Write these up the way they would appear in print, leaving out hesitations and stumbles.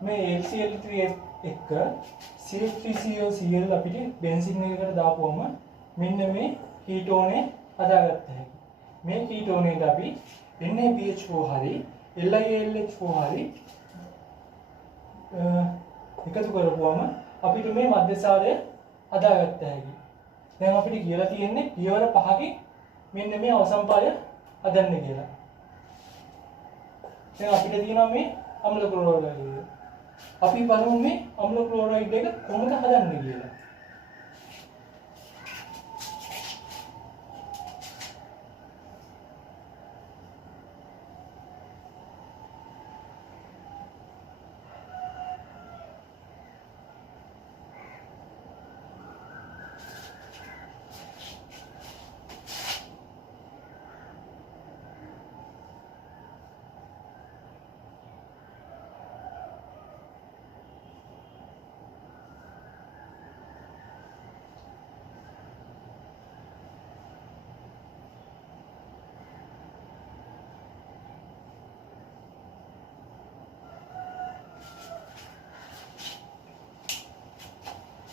මේ HCl3 එක CH3COCl අපිට බෙන්සින් එකකට දාපුවම මෙන්න මේ කීටෝනේ හදාගත්ත හැකි. මේ කීටෝනේට අපි NaBH4 හරි LiAlH4 හරි එකතු කරපුවම අපිට මේ මධ්‍යසාරය හදාගත්ත හැකි. දැන් අපිට කියලා තියෙන්නේ පියවර 5කින් මෙන්න මේ අවසන් පාය හදන්න කියලා. දැන් අපිට තියෙනවා මේ අම්ල ක්ලෝරයිඩ්. අපි බලමු මේ අම්ල ක්ලෝරයිඩ් එක කොහොමද හදන්නේ කියලා.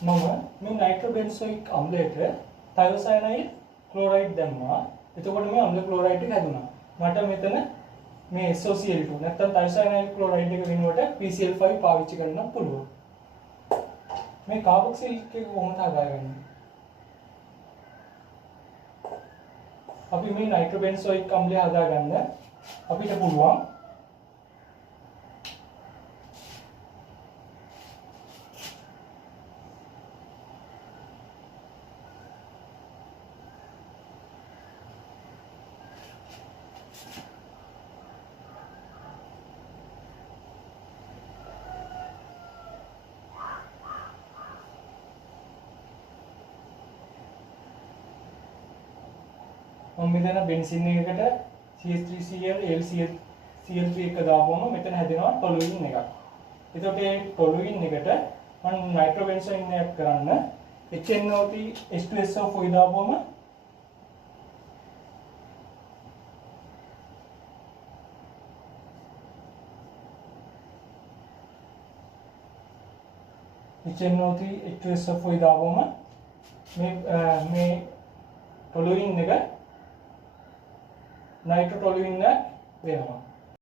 මම මේ නයිට්‍රෝබෙන්සෝයික් අම්ලයට තයෝසයනයිඩ් ක්ලෝරයිඩ් දැම්මා. එතකොට මේ අම්ල ක්ලෝරයිඩ් එක හැදුනා. මට මෙතන මේ SOCl2 නැත්නම් තයෝසයනයිඩ් ක්ලෝරයිඩ් එක වෙනුවට PCl5 පාවිච්චි කරන්න පුළුවන්. මේ කාබොක්සිලික් එක කොහොමද හදාගන්නේ? අපි මේ නයිට්‍රෝබෙන්සෝයික් අම්ලය හදාගන්න අපිට පුළුවන් මෙතන බෙන්සින් එකකට CH3Cl LCl3 එක දාපුවම මෙතන හැදෙනවා ටොලුයින් එකක්. එතකොට මේ ටොලුයින් එකට මම නයිට්‍රෝබෙන්සෝයින් එකක් කරන්න HNO3 H2SO4 දාපුවම HNO3 H2SO4 දාපුවම මේ टोलुइन එක नाइट्रोटोलुइन එක වෙනවා.